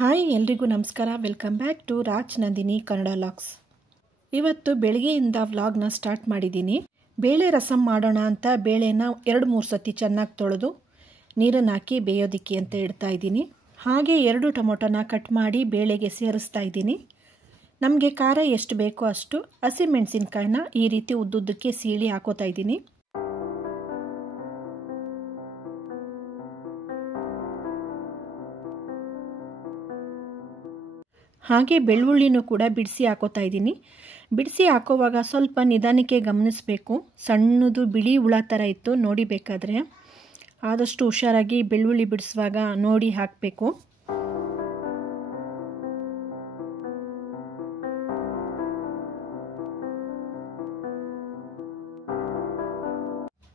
Hi ಎಲ್ರಿಗೂ ನಮಸ್ಕಾರ. Welcome back to Raj Nandini Kannada vlogs. ಇವತ್ತು ಬೆಳಗ್ಗೆಯಿಂದ ವ್ಲಾಗ್ನ ಸ್ಟಾರ್ಟ್ ಮಾಡಿದ್ದೀನಿ. ಬೇಳೆ ರಸಮ್ ಮಾಡೋಣ ಅಂತ ಬೇಳೆನ 2-3 ಸತಿ ಚೆನ್ನಾಗಿ ತೊಳೆದು ನೀರನ್ನು ಹಾಕಿ ಬೇಯೋದಿಕ್ಕೆ ಅಂತ ಇಡ್ತಾ ಇದ್ದೀನಿ. ಹಾಗೆ 2 ಟೊಮೊಟೊನ ಕಟ್ ಮಾಡಿ ಬೇಳೆಗೆ ಸೇರಿಸ್ತಾ ಇದ್ದೀನಿ. ನಮಗೆ ಖಾರ ಎಷ್ಟು ಬೇಕೋ ಅಷ್ಟು ಹಸಿಮೆಣಸಿನ್ಕಾಯಿನ ಈ ರೀತಿ ಉದ್ದುದ್ದಕ್ಕೆ ಸೀಳಿ ಹಾಕೋತಾ ಇದ್ದೀನಿ. ಹಾಗೆ ಬೆಳ್ಳುಳ್ಳಿನೂ ಕೂಡ ಬಿಡಿಸಿ ಹಾಕೋತಾ ಇದ್ದೀನಿ. ಬಿಡಿಸಿ ಹಾಕೋವಾಗ ಸ್ವಲ್ಪ ನಿಧಾನಕ್ಕೆ ಗಮನಿಸಬೇಕು. ಸಣ್ಣದು ಬಿಳಿ ಹುಳ ಥರ ಇತ್ತು, ನೋಡಿ ಬೇಕಾದರೆ ಆದಷ್ಟು ಹುಷಾರಾಗಿ ಬೆಳ್ಳುಳ್ಳಿ ಬಿಡಿಸುವಾಗ ನೋಡಿ ಹಾಕಬೇಕು.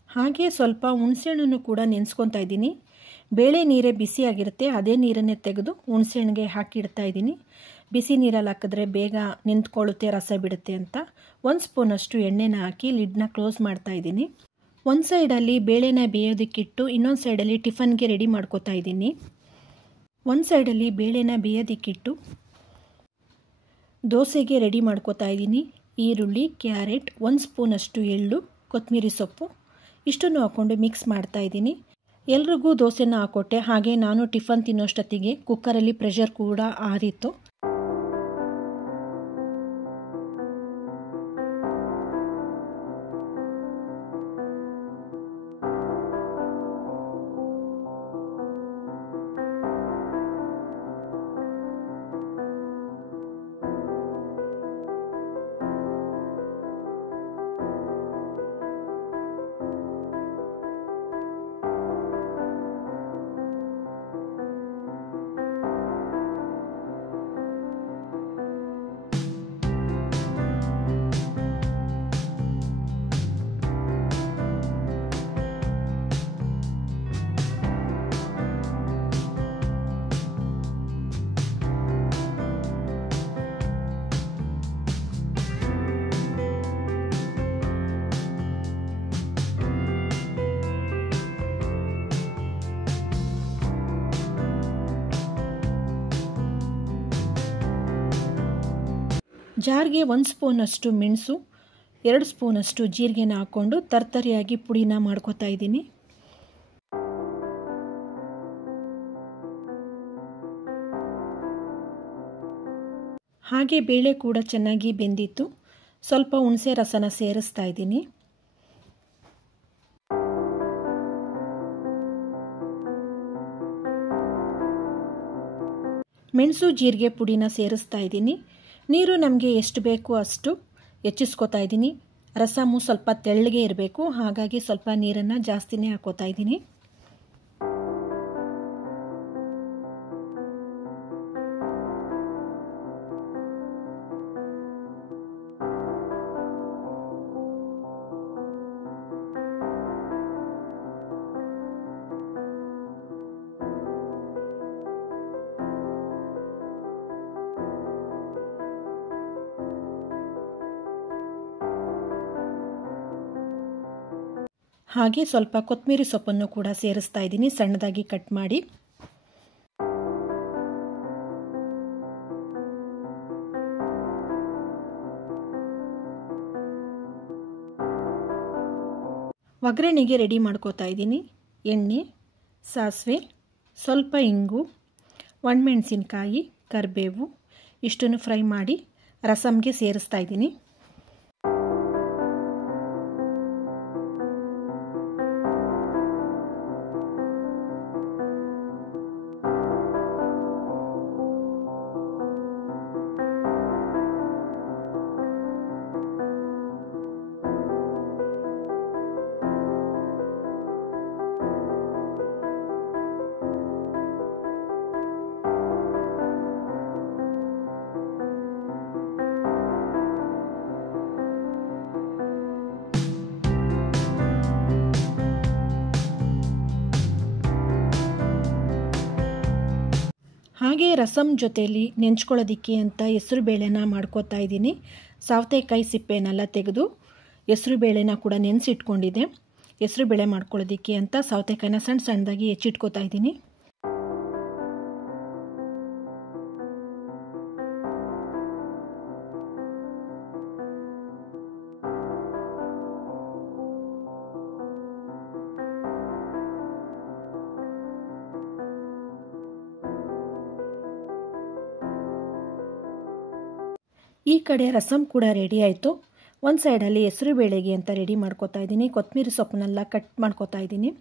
ಹಾಗೆ ಸ್ವಲ್ಪ ಹುಣಸೆಹಣ್ಣನ್ನು ಕೂಡ ನೆನೆಸ್ಕೊತಾ ಇದ್ದೀನಿ. ಬೇಳೆ ನೀರೇ ಬಿಸಿಯಾಗಿರುತ್ತೆ, ಅದೇ ನೀರನ್ನೇ ತೆಗೆದು ಹುಣಸೆಹಣ್ಣಿಗೆ ಹಾಕಿಡ್ತಾ ಇದ್ದೀನಿ. ಬಿಸಿ ನೀರಲ್ಲಿ ಹಾಕಿದ್ರೆ ಬೇಗ ನಿಂತ್ಕೊಳ್ಳುತ್ತೆ, ರಸ ಬಿಡುತ್ತೆ ಅಂತ 1 ಸ್ಪೂನಷ್ಟು ಎಣ್ಣೆನ ಹಾಕಿ ಲಿಡ್ನ ಕ್ಲೋಸ್ ಮಾಡ್ತಾ ಇದ್ದೀನಿ. ಒಂದು ಸೈಡಲ್ಲಿ ಬೇಳೆನ ಬೇಯೋದಕ್ಕಿಟ್ಟು ಇನ್ನೊಂದು ಸೈಡಲ್ಲಿ ಟಿಫನ್ಗೆ ರೆಡಿ ಮಾಡ್ಕೋತಾ ಇದ್ದೀನಿ. ಒಂದು ಸೈಡಲ್ಲಿ ಬೇಳೆನ ಬೇಯೋದಕ್ಕಿಟ್ಟು ದೋಸೆಗೆ ರೆಡಿ ಮಾಡ್ಕೋತಾ ಇದ್ದೀನಿ. ಈರುಳ್ಳಿ, ಕ್ಯಾರೆಟ್, 1 ಸ್ಪೂನಷ್ಟು ಎಳ್ಳು, ಕೊತ್ತಂಬರಿ ಸೊಪ್ಪು ಇಷ್ಟನ್ನು ಹಾಕ್ಕೊಂಡು ಮಿಕ್ಸ್ ಮಾಡ್ತಾ ಇದ್ದೀನಿ. ಎಲ್ರಿಗೂ ದೋಸೆನ ಹಾಕೊಟ್ಟೆ. ಹಾಗೆ ನಾನು ಟಿಫನ್ ತಿನ್ನೋಷ್ಟೊತ್ತಿಗೆ ಕುಕ್ಕರಲ್ಲಿ ಪ್ರೆಷರ್ ಕೂಡ ಆರಿತ್ತು. ಜಾರ್ಗೆ 1 ಸ್ಪೂನಷ್ಟು ಮೆಣಸು, 2 ಸ್ಪೂನಷ್ಟು ಜೀರಿಗೆನ ಹಾಕ್ಕೊಂಡು ತರ್ತರಿಯಾಗಿ ಪುಡಿನ ಮಾಡ್ಕೋತಾ ಇದ್ದೀನಿ. ಹಾಗೆ ಬೇಳೆ ಕೂಡ ಚೆನ್ನಾಗಿ ಬೆಂದಿತ್ತು. ಸ್ವಲ್ಪ ಹುಣಸೆ ರಸನ ಸೇರಿಸ್ತಾ ಇದ್ದೀನಿ. ಮೆಣಸು ಜೀರಿಗೆ ಪುಡಿನ ಸೇರಿಸ್ತಾ ಇದ್ದೀನಿ. ನೀರು ನಮಗೆ ಎಷ್ಟು ಬೇಕೋ ಅಷ್ಟು ಹೆಚ್ಚಿಸ್ಕೋತಾ ಇದ್ದೀನಿ. ರಸಮು ಸ್ವಲ್ಪ ತೆಳ್ಳಗೆ ಇರಬೇಕು, ಹಾಗಾಗಿ ಸ್ವಲ್ಪ ನೀರನ್ನು ಜಾಸ್ತಿನೇ ಹಾಕೋತಾ ಇದ್ದೀನಿ. ಹಾಗೆ ಸ್ವಲ್ಪ ಕೊತ್ತಂಬರಿ ಸೊಪ್ಪನ್ನು ಕೂಡ ಸೇರಿಸ್ತಾ ಇದ್ದೀನಿ, ಸಣ್ಣದಾಗಿ ಕಟ್ ಮಾಡಿ. ಒಗ್ಗರಣೆಗೆ ರೆಡಿ ಮಾಡ್ಕೋತಾ ಇದ್ದೀನಿ. ಎಣ್ಣೆ, ಸಾಸಿವೆ, ಸ್ವಲ್ಪ ಇಂಗು, ಒಣಮೆಣಸಿನ್ಕಾಯಿ, ಕರಿಬೇವು ಇಷ್ಟನ್ನು ಫ್ರೈ ಮಾಡಿ ರಸಮ್ಗೆ ಸೇರಿಸ್ತಾ ಇದ್ದೀನಿ. ಹಾಗೆ ರಸಮ್ ಜೊತೆಯಲ್ಲಿ ನೆಂಚ್ಕೊಳ್ಳೋದಕ್ಕೆ ಅಂತ ಹೆಸರು ಬೇಳೆನ ಮಾಡ್ಕೋತಾ ಇದ್ದೀನಿ. ಸೌತೆಕಾಯಿ ಸಿಪ್ಪೆನೆಲ್ಲ ತೆಗೆದು ಹೆಸರು ಬೇಳೆನ ಕೂಡ ನೆನೆಸಿಟ್ಕೊಂಡಿದ್ದೆ. ಹೆಸರು ಬೇಳೆ ಮಾಡ್ಕೊಳ್ಳೋದಕ್ಕೆ ಅಂತ ಸೌತೆಕಾಯಿನ ಸಣ್ಣದಾಗಿ ಹೆಚ್ಚಿಟ್ಕೋತಾ ಇದ್ದೀನಿ. ಈ ಕಡೆ ರಸಮ್ ಕೂಡ ರೆಡಿ ಆಯಿತು. ಒಂದು ಸೈಡಲ್ಲಿ ಹೆಸರು ಬೇಳೆಗೆ ಅಂತ ರೆಡಿ ಮಾಡ್ಕೋತಾ ಇದ್ದೀನಿ. ಕೊತ್ತಂಬರಿ ಸೊಪ್ಪನ್ನೆಲ್ಲ ಕಟ್ ಮಾಡ್ಕೋತಾ ಇದ್ದೀನಿ.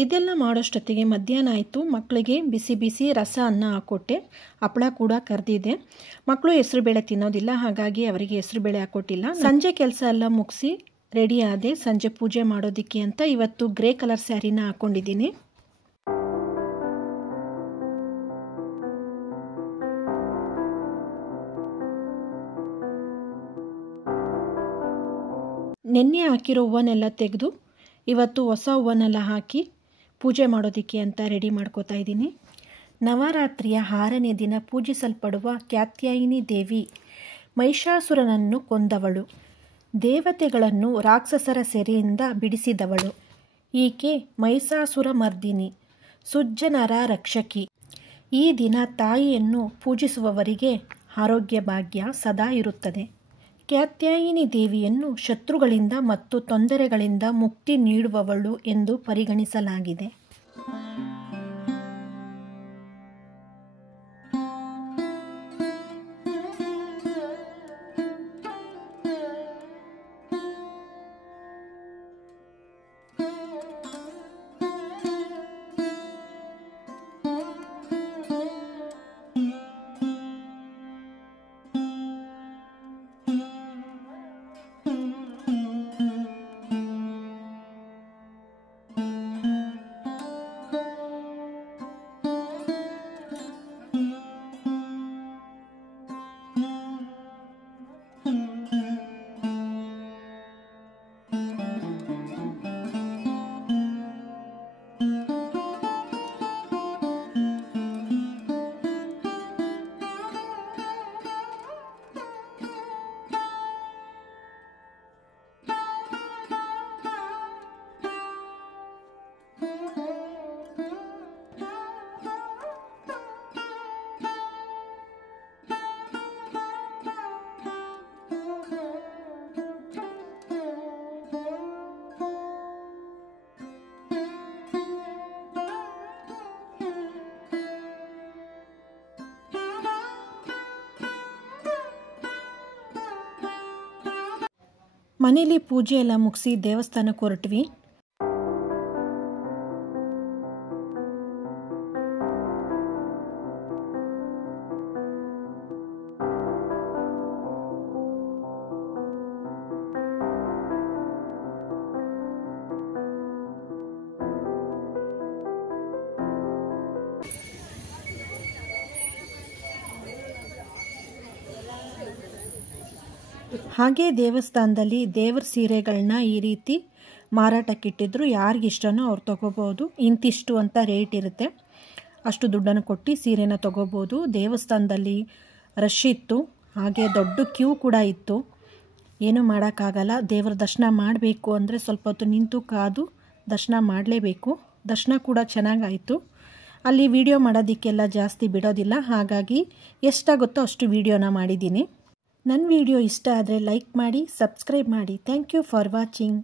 ಇದೆಲ್ಲ ಮಾಡೋಷ್ಟೊತ್ತಿಗೆ ಮಧ್ಯಾಹ್ನ ಆಯಿತು. ಮಕ್ಕಳಿಗೆ ಬಿಸಿ ಬಿಸಿ ರಸ ಅನ್ನ ಹಾಕ್ಕೊಟ್ಟೆ. ಹಪ್ಪಳ ಕೂಡ ಕರೆದಿದೆ. ಮಕ್ಕಳು ಹೆಸರುಬೇಳೆ ತಿನ್ನೋದಿಲ್ಲ, ಹಾಗಾಗಿ ಅವರಿಗೆ ಹೆಸರುಬೇಳೆ ಹಾಕ್ಕೊಟ್ಟಿಲ್ಲ. ಸಂಜೆ ಕೆಲಸ ಎಲ್ಲ ಮುಗಿಸಿ ರೆಡಿ ಆದೆ ಸಂಜೆ ಪೂಜೆ ಮಾಡೋದಕ್ಕೆ ಅಂತ. ಇವತ್ತು ಗ್ರೇ ಕಲರ್ ಸ್ಯಾರಿನ ಹಾಕ್ಕೊಂಡಿದ್ದೀನಿ. ನೆನ್ನೆ ಹಾಕಿರೋ ಹೂವನ್ನೆಲ್ಲ ತೆಗೆದು ಇವತ್ತು ಹೊಸ ಹೂವನ್ನೆಲ್ಲ ಹಾಕಿ ಪೂಜೆ ಮಾಡೋದಕ್ಕೆ ಅಂತ ರೆಡಿ ಮಾಡ್ಕೋತಾ ಇದ್ದೀನಿ. ನವರಾತ್ರಿಯ 6ನೇ ದಿನ ಪೂಜಿಸಲ್ಪಡುವ ಕಾತ್ಯಾಯಿನಿ ದೇವಿ ಮಹಿಷಾಸುರನನ್ನು ಕೊಂದವಳು, ದೇವತೆಗಳನ್ನು ರಾಕ್ಷಸರ ಸೆರೆಯಿಂದ ಬಿಡಿಸಿದವಳು. ಈಕೆ ಮಹಿಷಾಸುರ ಮರ್ದಿನಿ, ಸುಜ್ಜನರ ರಕ್ಷಕಿ. ಈ ದಿನ ತಾಯಿಯನ್ನು ಪೂಜಿಸುವವರಿಗೆ ಆರೋಗ್ಯ ಭಾಗ್ಯ ಸದಾ ಇರುತ್ತದೆ. ಕಾತ್ಯಾಯಿನಿ ದೇವಿಯನ್ನು ಶತ್ರುಗಳಿಂದ ಮತ್ತು ತೊಂದರೆಗಳಿಂದ ಮುಕ್ತಿ ನೀಡುವವಳು ಎಂದು ಪರಿಗಣಿಸಲಾಗಿದೆ. ಮನೇಲಿ ಪೂಜೆ ಎಲ್ಲ ಮುಗಿಸಿ ದೇವಸ್ಥಾನಕ್ಕೆ ಹೊರಟ್ವಿ. ಹಾಗೆ ದೇವಸ್ಥಾನದಲ್ಲಿ ದೇವರ ಸೀರೆಗಳನ್ನ ಈ ರೀತಿ ಮಾರಾಟಕ್ಕಿಟ್ಟಿದ್ರು. ಯಾರಿಗಿಷ್ಟನೋ ಅವ್ರು ತೊಗೋಬೋದು. ಇಂತಿಷ್ಟು ಅಂತ ರೇಟ್ ಇರುತ್ತೆ, ಅಷ್ಟು ದುಡ್ಡನ್ನು ಕೊಟ್ಟು ಸೀರೆನ ತೊಗೋಬೋದು. ದೇವಸ್ಥಾನದಲ್ಲಿ ರಶ್ ಇತ್ತು, ಹಾಗೆ ದೊಡ್ಡ ಕ್ಯೂ ಕೂಡ ಇತ್ತು. ಏನೂ ಮಾಡೋಕ್ಕಾಗಲ್ಲ. ದೇವರ ದರ್ಶನ ಮಾಡಬೇಕು ಅಂದರೆ ಸ್ವಲ್ಪ ಹೊತ್ತು ನಿಂತು ಕಾದು ದರ್ಶನ ಮಾಡಲೇಬೇಕು. ದರ್ಶನ ಕೂಡ ಚೆನ್ನಾಗಾಯಿತು. ಅಲ್ಲಿ ವಿಡಿಯೋ ಮಾಡೋದಕ್ಕೆಲ್ಲ ಜಾಸ್ತಿ ಬಿಡೋದಿಲ್ಲ, ಹಾಗಾಗಿ ಎಷ್ಟಾಗುತ್ತೋ ಅಷ್ಟು ವಿಡಿಯೋನ ಮಾಡಿದ್ದೀನಿ. ನನ್ನ ವಿಡಿಯೋ ಇಷ್ಟ ಆದರೆ ಲೈಕ್ ಮಾಡಿ, ಸಬ್ಸ್ಕ್ರೈಬ್ ಮಾಡಿ. Thank you for watching.